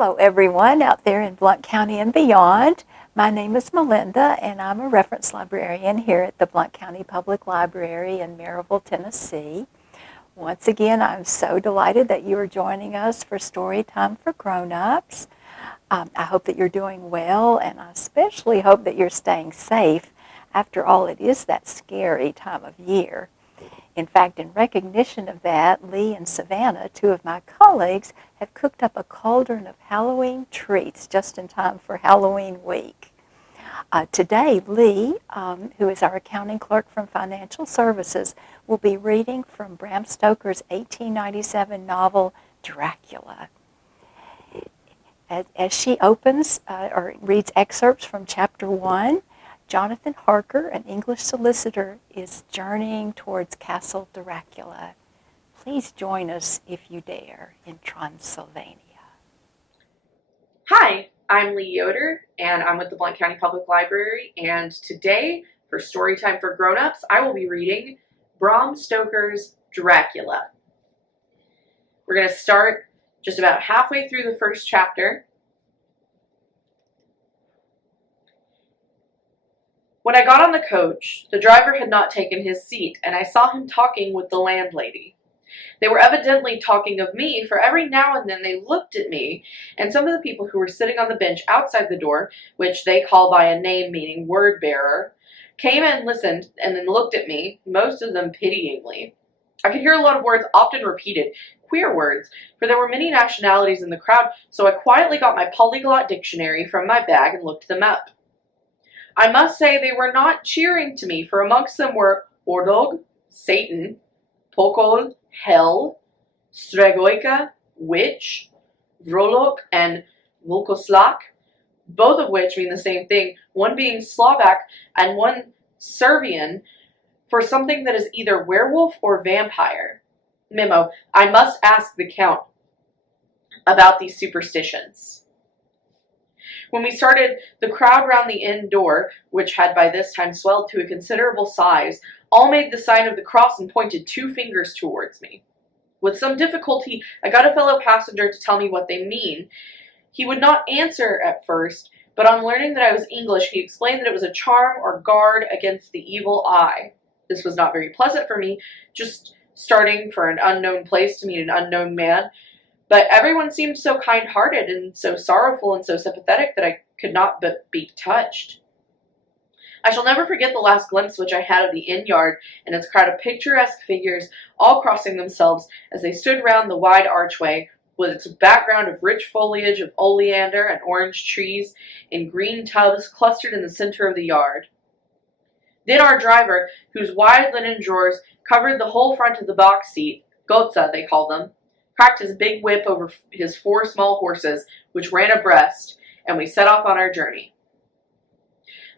Hello everyone out there in Blount County and beyond. My name is Melinda and I'm a reference librarian here at the Blount County Public Library in Maryville, Tennessee. Once again, I'm so delighted that you are joining us for Storytime for Grown-Ups. I hope that you're doing well, and I especially hope that you're staying safe. After all, it is that scary time of year. In fact, in recognition of that, Lea and Savannah, two of my colleagues, have cooked up a cauldron of Halloween treats just in time for Halloween week. Today, Lea, who is our accounting clerk from Financial Services, will be reading from Bram Stoker's 1897 novel, Dracula. As she opens or reads excerpts from Chapter 1, Jonathan Harker, an English solicitor, is journeying towards Castle Dracula. Please join us, if you dare, in Transylvania. Hi, I'm Lea Yoder, and I'm with the Blount County Public Library, and today, for Storytime for Grown-Ups, I will be reading Bram Stoker's Dracula. We're going to start just about halfway through the first chapter. When I got on the coach, the driver had not taken his seat, and I saw him talking with the landlady. They were evidently talking of me, for every now and then they looked at me, and some of the people who were sitting on the bench outside the door, which they call by a name meaning word bearer, came and listened and then looked at me, most of them pityingly. I could hear a lot of words often repeated, queer words, for there were many nationalities in the crowd, so I quietly got my polyglot dictionary from my bag and looked them up. I must say they were not cheering to me, for amongst them were Ordog, Satan, Pokol, Hell, Stregoika, Witch, Vrolok, and Vulkoslak, both of which mean the same thing, one being Slovak and one Serbian, for something that is either werewolf or vampire. Memo, I must ask the Count about these superstitions. When we started, the crowd round the inn door, which had by this time swelled to a considerable size, all made the sign of the cross and pointed two fingers towards me. With some difficulty, I got a fellow passenger to tell me what they mean. He would not answer at first, but on learning that I was English, he explained that it was a charm or guard against the evil eye. This was not very pleasant for me, just starting for an unknown place to meet an unknown man, but everyone seemed so kind-hearted and so sorrowful and so sympathetic that I could not but be touched. I shall never forget the last glimpse which I had of the inn yard and its crowd of picturesque figures all crossing themselves as they stood round the wide archway with its background of rich foliage of oleander and orange trees in green tubs clustered in the center of the yard. Then our driver, whose wide linen drawers covered the whole front of the box seat, Gotza they called them, cracked his big whip over his four small horses, which ran abreast, and we set off on our journey.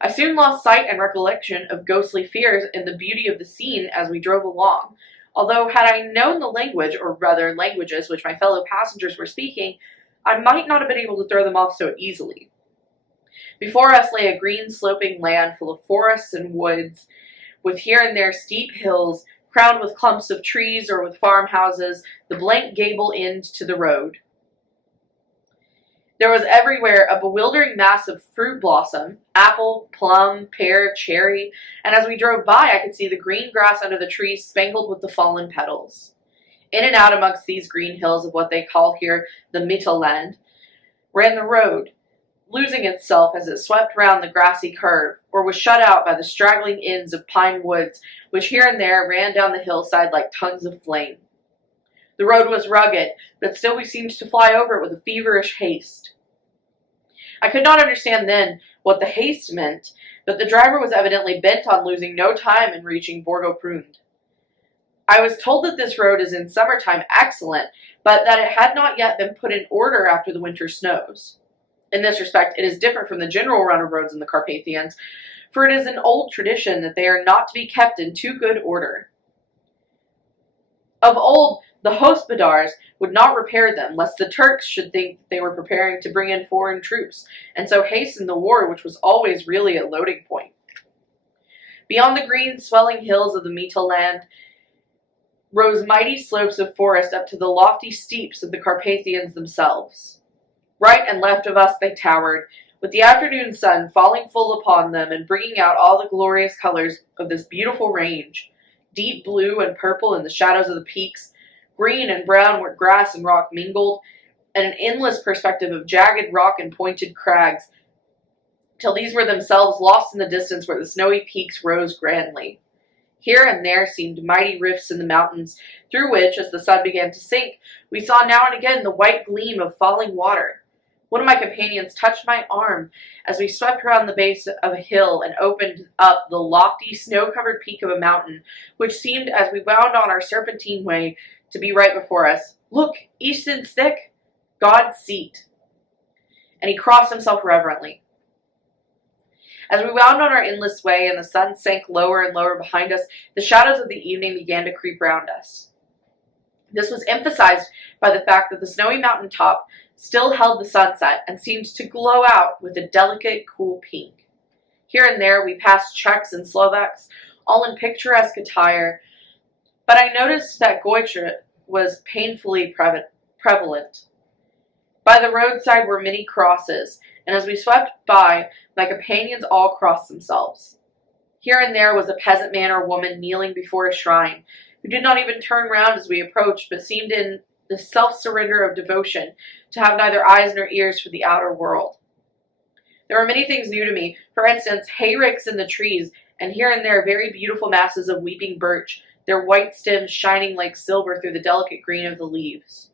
I soon lost sight and recollection of ghostly fears in the beauty of the scene as we drove along, although had I known the language, or rather languages, which my fellow passengers were speaking, I might not have been able to throw them off so easily. Before us lay a green sloping land full of forests and woods, with here and there steep hills, crowned with clumps of trees or with farmhouses, the blank gable end to the road. There was everywhere a bewildering mass of fruit blossom, apple, plum, pear, cherry, and as we drove by I could see the green grass under the trees spangled with the fallen petals. In and out amongst these green hills of what they call here the Mittelland ran the road, losing itself as it swept round the grassy curve, or was shut out by the straggling ends of pine woods, which here and there ran down the hillside like tongues of flame. The road was rugged, but still we seemed to fly over it with a feverish haste. I could not understand then what the haste meant, but the driver was evidently bent on losing no time in reaching Borgo Prund. I was told that this road is in summertime excellent, but that it had not yet been put in order after the winter snows. In this respect, it is different from the general run of roads in the Carpathians, for it is an old tradition that they are not to be kept in too good order. Of old, the hospodars would not repair them, lest the Turks should think they were preparing to bring in foreign troops, and so hasten the war which was always really a loading point. Beyond the green, swelling hills of the Mittelland rose mighty slopes of forest up to the lofty steeps of the Carpathians themselves. Right and left of us they towered, with the afternoon sun falling full upon them and bringing out all the glorious colors of this beautiful range. Deep blue and purple in the shadows of the peaks, green and brown where grass and rock mingled, and an endless perspective of jagged rock and pointed crags, till these were themselves lost in the distance where the snowy peaks rose grandly. Here and there seemed mighty rifts in the mountains, through which, as the sun began to sink, we saw now and again the white gleam of falling water. One of my companions touched my arm as we swept around the base of a hill and opened up the lofty, snow-covered peak of a mountain, which seemed, as we wound on our serpentine way, to be right before us. "Look, Easton Stick, God's seat." And he crossed himself reverently. As we wound on our endless way and the sun sank lower and lower behind us, the shadows of the evening began to creep round us. This was emphasized by the fact that the snowy mountain top still held the sunset and seemed to glow out with a delicate, cool pink. Here and there we passed Czechs and Slovaks, all in picturesque attire, but I noticed that Goitra was painfully prevalent. By the roadside were many crosses, and as we swept by, my companions all crossed themselves. Here and there was a peasant man or woman kneeling before a shrine, who did not even turn round as we approached, but seemed in the self-surrender of devotion to have neither eyes nor ears for the outer world. There were many things new to me, for instance, hayricks in the trees, and here and there very beautiful masses of weeping birch, their white stems shining like silver through the delicate green of the leaves.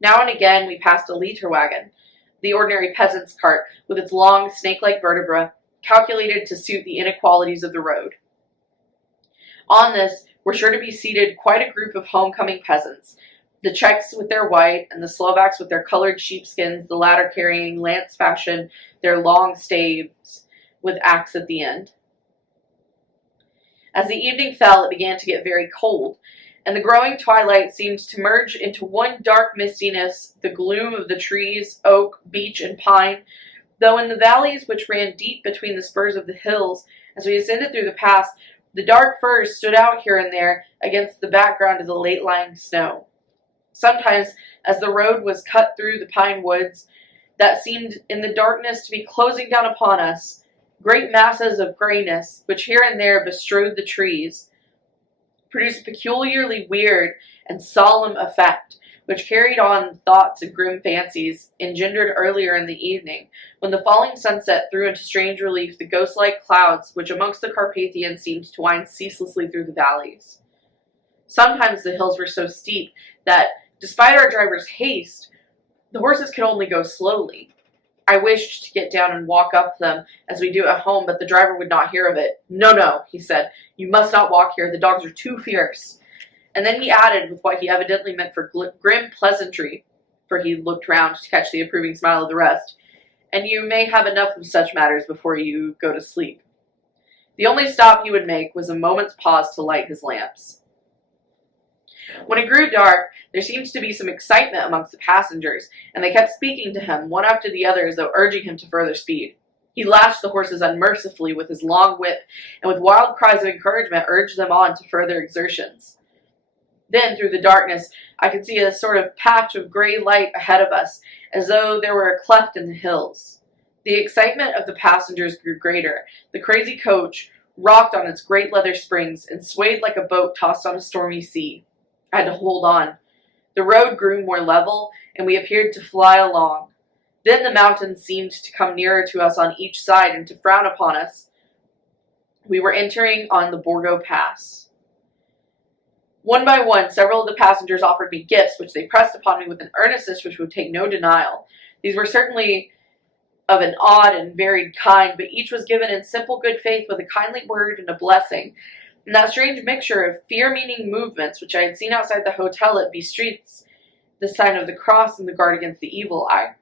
Now and again we passed a liter wagon, the ordinary peasant's cart, with its long, snake-like vertebra, calculated to suit the inequalities of the road. On this were sure to be seated quite a group of homecoming peasants, the Czechs with their white, and the Slovaks with their colored sheepskins, the latter carrying lance fashion their long staves with axe at the end. As the evening fell, it began to get very cold, and the growing twilight seemed to merge into one dark mistiness the gloom of the trees, oak, beech, and pine, though in the valleys which ran deep between the spurs of the hills, as we ascended through the pass, the dark firs stood out here and there against the background of the late-lying snow. Sometimes, as the road was cut through the pine woods that seemed in the darkness to be closing down upon us, great masses of grayness, which here and there bestrode the trees, produced a peculiarly weird and solemn effect, which carried on thoughts and grim fancies engendered earlier in the evening, when the falling sunset threw into strange relief the ghost-like clouds which amongst the Carpathians seemed to wind ceaselessly through the valleys. Sometimes the hills were so steep that, despite our driver's haste, the horses could only go slowly. I wished to get down and walk up them as we do at home, but the driver would not hear of it. "No," he said, "you must not walk here. The dogs are too fierce." And then he added, with what he evidently meant for grim pleasantry, for he looked round to catch the approving smile of the rest, "and you may have enough of such matters before you go to sleep." The only stop he would make was a moment's pause to light his lamps. When it grew dark, there seemed to be some excitement amongst the passengers, and they kept speaking to him, one after the other, as though urging him to further speed. He lashed the horses unmercifully with his long whip, and with wild cries of encouragement urged them on to further exertions. Then, through the darkness, I could see a sort of patch of gray light ahead of us, as though there were a cleft in the hills. The excitement of the passengers grew greater. The crazy coach rocked on its great leather springs and swayed like a boat tossed on a stormy sea. I had to hold on. The road grew more level, and we appeared to fly along. Then the mountains seemed to come nearer to us on each side and to frown upon us. We were entering on the Borgo Pass. One by one, several of the passengers offered me gifts, which they pressed upon me with an earnestness which would take no denial. These were certainly of an odd and varied kind, but each was given in simple good faith with a kindly word and a blessing. And that strange mixture of fear-meaning movements which I had seen outside the hotel at Bistritz, the sign of the cross and the guard against the evil eye.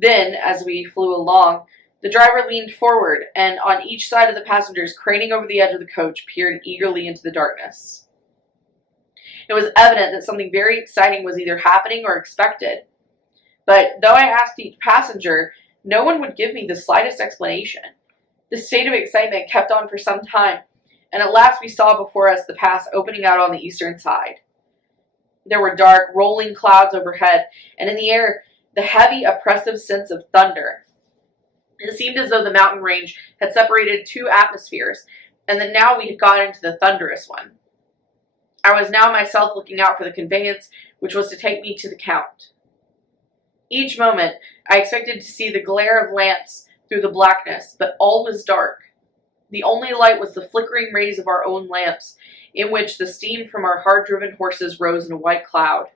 Then, as we flew along, the driver leaned forward, and on each side of the passengers, craning over the edge of the coach, peered eagerly into the darkness. It was evident that something very exciting was either happening or expected. But though I asked each passenger, no one would give me the slightest explanation. This state of excitement kept on for some time, and at last we saw before us the pass opening out on the eastern side. There were dark, rolling clouds overhead, and in the air the heavy, oppressive sense of thunder. It seemed as though the mountain range had separated two atmospheres, and that now we had got into the thunderous one. I was now myself looking out for the conveyance which was to take me to the Count. Each moment I expected to see the glare of lamps through the blackness, but all was dark. The only light was the flickering rays of our own lamps, in which the steam from our hard-driven horses rose in a white cloud.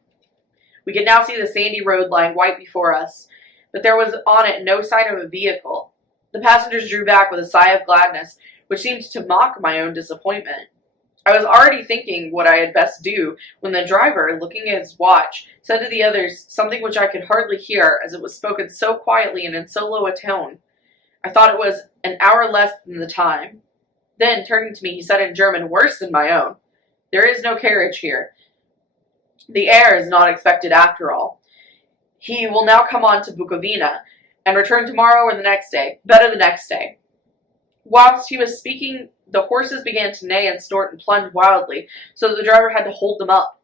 We could now see the sandy road lying white before us, but there was on it no sign of a vehicle. The passengers drew back with a sigh of gladness, which seemed to mock my own disappointment. I was already thinking what I had best do, when the driver, looking at his watch, said to the others something which I could hardly hear, as it was spoken so quietly and in so low a tone. I thought it was an hour less than the time. Then, turning to me, he said in German worse than my own, "There is no carriage here. The heir is not expected after all. He will now come on to Bukovina, and return tomorrow or the next day, better the next day." Whilst he was speaking, the horses began to neigh and snort and plunge wildly, so that the driver had to hold them up.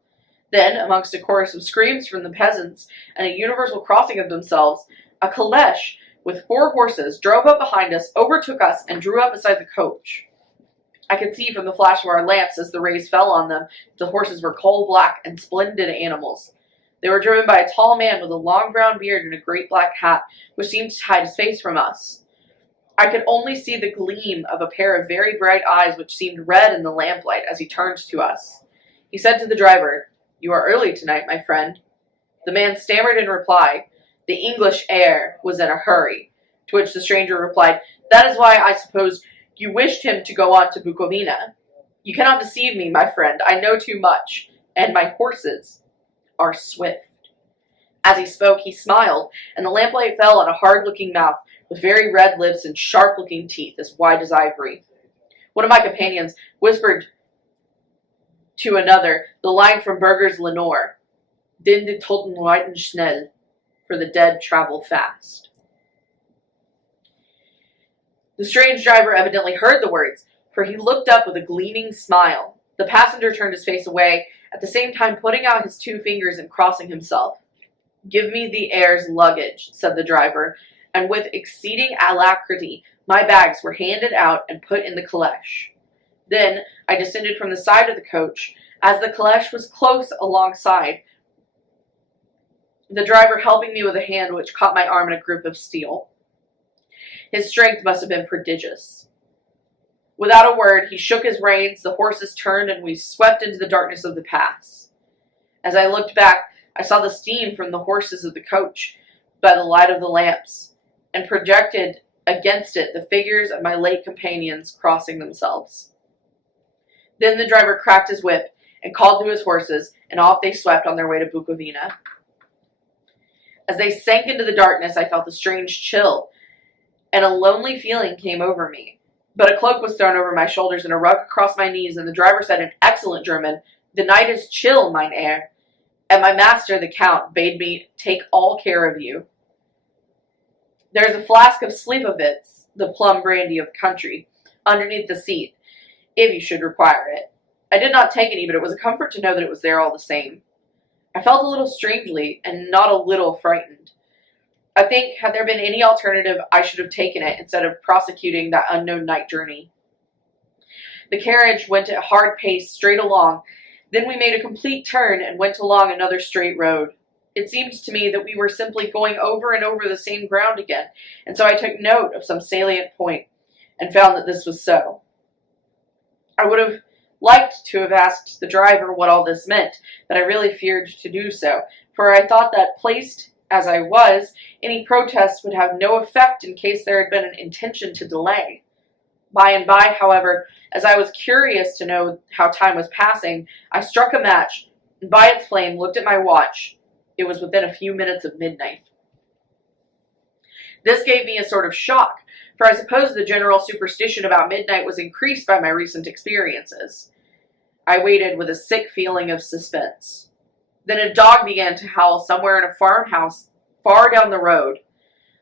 Then, amongst a chorus of screams from the peasants and a universal crossing of themselves, a caleche with 4 horses drove up behind us, overtook us, and drew up beside the coach. I could see from the flash of our lamps as the rays fell on them that the horses were coal-black and splendid animals. They were driven by a tall man with a long brown beard and a great black hat, which seemed to hide his face from us. I could only see the gleam of a pair of very bright eyes which seemed red in the lamplight as he turned to us. He said to the driver, "You are early tonight, my friend." The man stammered in reply. The English heir was in a hurry, to which the stranger replied, "That is why I suppose you wished him to go on to Bukovina. You cannot deceive me, my friend. I know too much, and my horses are swift." As he spoke, he smiled, and the lamplight fell on a hard-looking mouth, with very red lips and sharp-looking teeth as wide as ivory. One of my companions whispered to another the line from Burger's Lenore, "Den die Toten reiten schnell," for the dead travel fast. The strange driver evidently heard the words, for he looked up with a gleaming smile. The passenger turned his face away, at the same time putting out his 2 fingers and crossing himself. "Give me the heir's luggage," said the driver, and with exceeding alacrity my bags were handed out and put in the caleche. Then I descended from the side of the coach, as the caleche was close alongside, the driver helping me with a hand which caught my arm in a grip of steel. His strength must have been prodigious. Without a word, he shook his reins, the horses turned, and we swept into the darkness of the pass. As I looked back, I saw the steam from the horses of the coach by the light of the lamps, and projected against it the figures of my late companions crossing themselves. Then the driver cracked his whip and called to his horses, and off they swept on their way to Bukovina. As they sank into the darkness, I felt a strange chill, and a lonely feeling came over me. But a cloak was thrown over my shoulders and a rug across my knees, and the driver said in excellent German, "The night is chill, mein Herr, and my master, the Count, bade me take all care of you. There is a flask of Slivovitz, the plum brandy of the country, underneath the seat, if you should require it." I did not take any, but it was a comfort to know that it was there all the same. I felt a little strangely, and not a little frightened. I think, had there been any alternative, I should have taken it, instead of prosecuting that unknown night journey. The carriage went at a hard pace straight along. Then we made a complete turn and went along another straight road. It seemed to me that we were simply going over and over the same ground again, and so I took note of some salient point, and found that this was so. I would have liked to have asked the driver what all this meant, but I really feared to do so, for I thought that, placed as I was, any protest would have no effect in case there had been an intention to delay. By and by, however, as I was curious to know how time was passing, I struck a match, and by its flame looked at my watch. It was within a few minutes of midnight. This gave me a sort of shock, for I suppose the general superstition about midnight was increased by my recent experiences. I waited with a sick feeling of suspense. Then a dog began to howl somewhere in a farmhouse far down the road,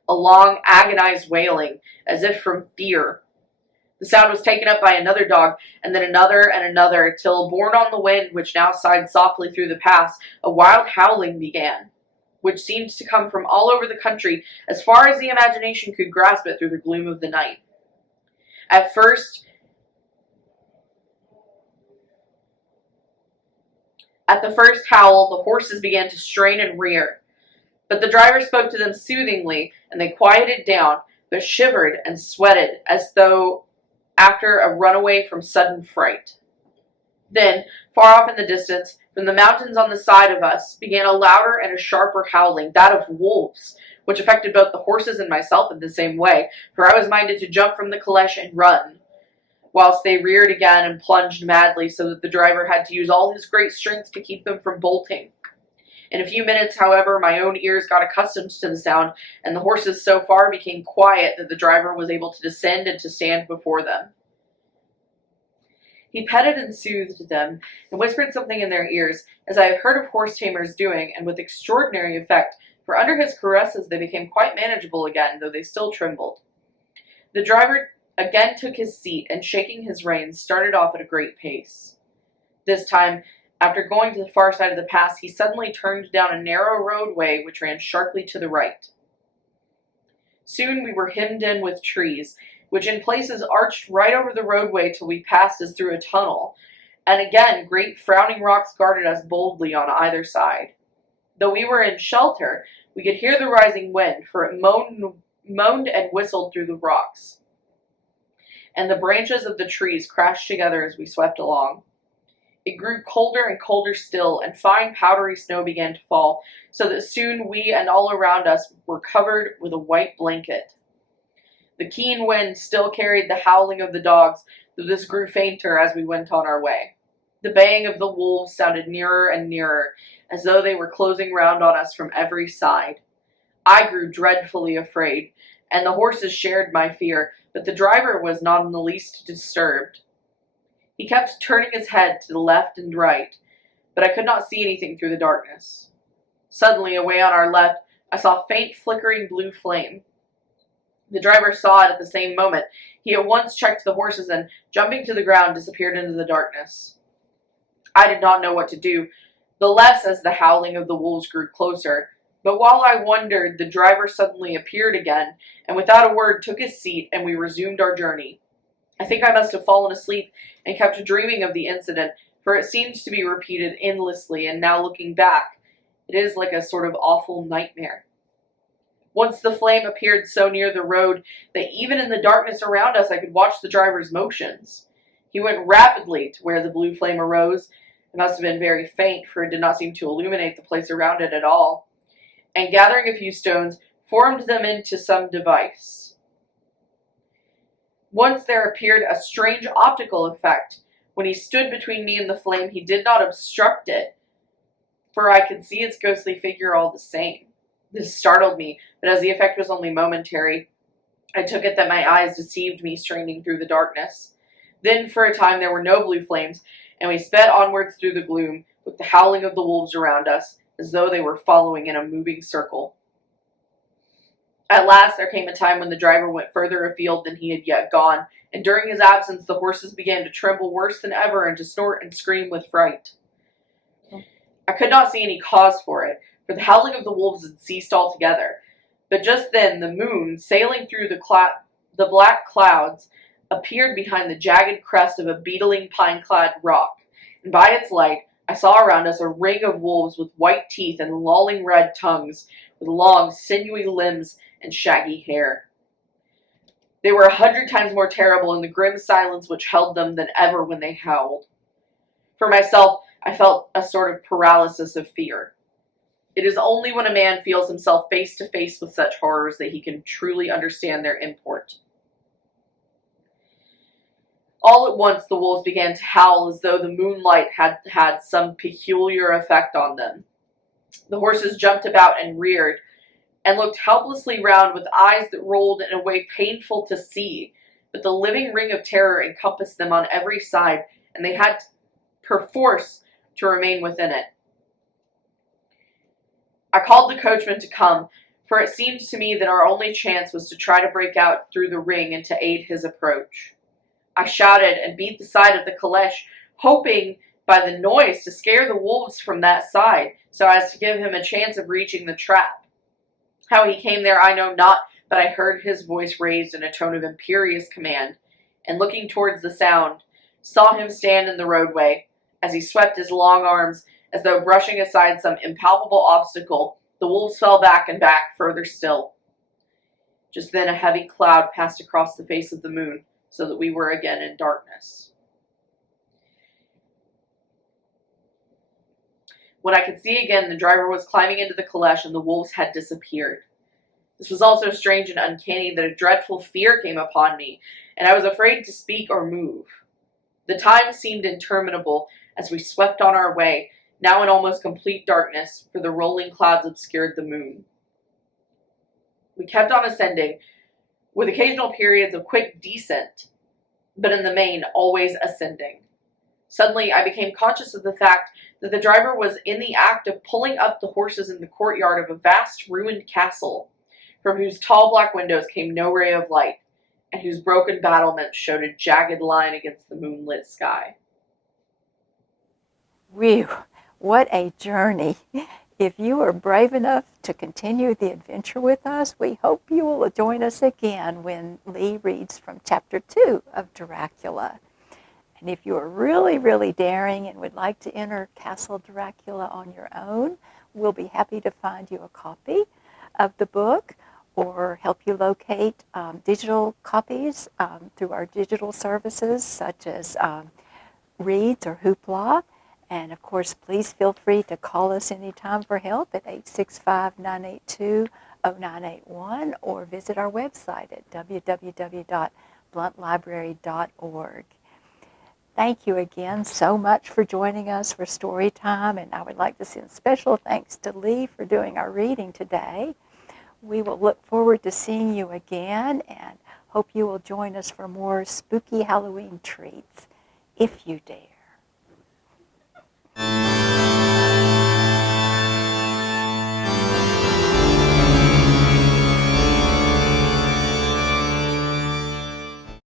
a long, agonized wailing, as if from fear. The sound was taken up by another dog, and then another, till, borne on the wind which now sighed softly through the pass, a wild howling began. which seemed to come from all over the country as far as the imagination could grasp it through the gloom of the night. At the first howl, the horses began to strain and rear, but the driver spoke to them soothingly, and they quieted down, but shivered and sweated as though after a runaway from sudden fright. Then, far off in the distance, from the mountains on the side of us, began a louder and a sharper howling, that of wolves, which affected both the horses and myself in the same way, for I was minded to jump from the caleche and run, whilst they reared again and plunged madly, so that the driver had to use all his great strength to keep them from bolting. In a few minutes, however, my own ears got accustomed to the sound, and the horses so far became quiet that the driver was able to descend and to stand before them. He petted and soothed them, and whispered something in their ears, as I have heard of horse tamers doing, and with extraordinary effect, for under his caresses they became quite manageable again, though they still trembled. The driver again took his seat, and shaking his reins, started off at a great pace. This time, after going to the far side of the pass, he suddenly turned down a narrow roadway which ran sharply to the right. Soon we were hemmed in with trees, which in places arched right over the roadway till we passed as through a tunnel, and again great frowning rocks guarded us boldly on either side. Though we were in shelter, we could hear the rising wind, for it moaned and whistled through the rocks, and the branches of the trees crashed together as we swept along. It grew colder and colder still, and fine powdery snow began to fall, so that soon we and all around us were covered with a white blanket. The keen wind still carried the howling of the dogs, though this grew fainter as we went on our way. The baying of the wolves sounded nearer and nearer, as though they were closing round on us from every side. I grew dreadfully afraid, and the horses shared my fear, but the driver was not in the least disturbed. He kept turning his head to the left and right, but I could not see anything through the darkness. Suddenly, away on our left, I saw a faint flickering blue flame. The driver saw it at the same moment. He at once checked the horses and, jumping to the ground, disappeared into the darkness. I did not know what to do, the less as the howling of the wolves grew closer, but while I wondered, the driver suddenly appeared again, and without a word took his seat, and we resumed our journey. I think I must have fallen asleep and kept dreaming of the incident, for it seemed to be repeated endlessly, and now looking back, it is like a sort of awful nightmare. Once the flame appeared so near the road that even in the darkness around us I could watch the driver's motions. He went rapidly to where the blue flame arose. It must have been very faint, for it did not seem to illuminate the place around it at all, and gathering a few stones, formed them into some device. Once there appeared a strange optical effect. When he stood between me and the flame, he did not obstruct it, for I could see its ghostly figure all the same. This startled me, but as the effect was only momentary, I took it that my eyes deceived me straining through the darkness. Then for a time there were no blue flames, and we sped onwards through the gloom, with the howling of the wolves around us, as though they were following in a moving circle. At last there came a time when the driver went further afield than he had yet gone, and during his absence the horses began to tremble worse than ever and to snort and scream with fright. I could not see any cause for it, for the howling of the wolves had ceased altogether, but just then the moon, sailing through the black clouds, appeared behind the jagged crest of a beetling pine-clad rock, and by its light I saw around us a ring of wolves with white teeth and lolling red tongues, with long, sinewy limbs and shaggy hair. They were 100 times more terrible in the grim silence which held them than ever when they howled. For myself, I felt a sort of paralysis of fear. It is only when a man feels himself face to face with such horrors that he can truly understand their import. All at once the wolves began to howl as though the moonlight had had some peculiar effect on them. The horses jumped about and reared, and looked helplessly round with eyes that rolled in a way painful to see, but the living ring of terror encompassed them on every side, and they had perforce to remain within it. I called the coachman to come, for it seemed to me that our only chance was to try to break out through the ring and to aid his approach. I shouted and beat the side of the caleche, hoping by the noise to scare the wolves from that side, so as to give him a chance of reaching the trap. How he came there I know not, but I heard his voice raised in a tone of imperious command, and looking towards the sound, saw him stand in the roadway. As he swept his long arms, as though brushing aside some impalpable obstacle, the wolves fell back and back, further still. Just then a heavy cloud passed across the face of the moon, so that we were again in darkness. When I could see again, the driver was climbing into the caleche and the wolves had disappeared. This was all so strange and uncanny that a dreadful fear came upon me, and I was afraid to speak or move. The time seemed interminable as we swept on our way, now in almost complete darkness, for the rolling clouds obscured the moon. We kept on ascending, with occasional periods of quick descent, but in the main, always ascending. Suddenly, I became conscious of the fact that the driver was in the act of pulling up the horses in the courtyard of a vast ruined castle, from whose tall black windows came no ray of light, and whose broken battlements showed a jagged line against the moonlit sky. Whew, what a journey. If you are brave enough to continue the adventure with us, we hope you will join us again when Lea reads from Chapter 2 of Dracula. And if you are really, really daring and would like to enter Castle Dracula on your own, we'll be happy to find you a copy of the book or help you locate digital copies through our digital services such as Reads or Hoopla. And of course, please feel free to call us anytime for help at 865-982-0981 or visit our website at www.blountlibrary.org. Thank you again so much for joining us for Storytime, and I would like to send special thanks to Lea for doing our reading today. We will look forward to seeing you again and hope you will join us for more spooky Halloween treats, if you dare.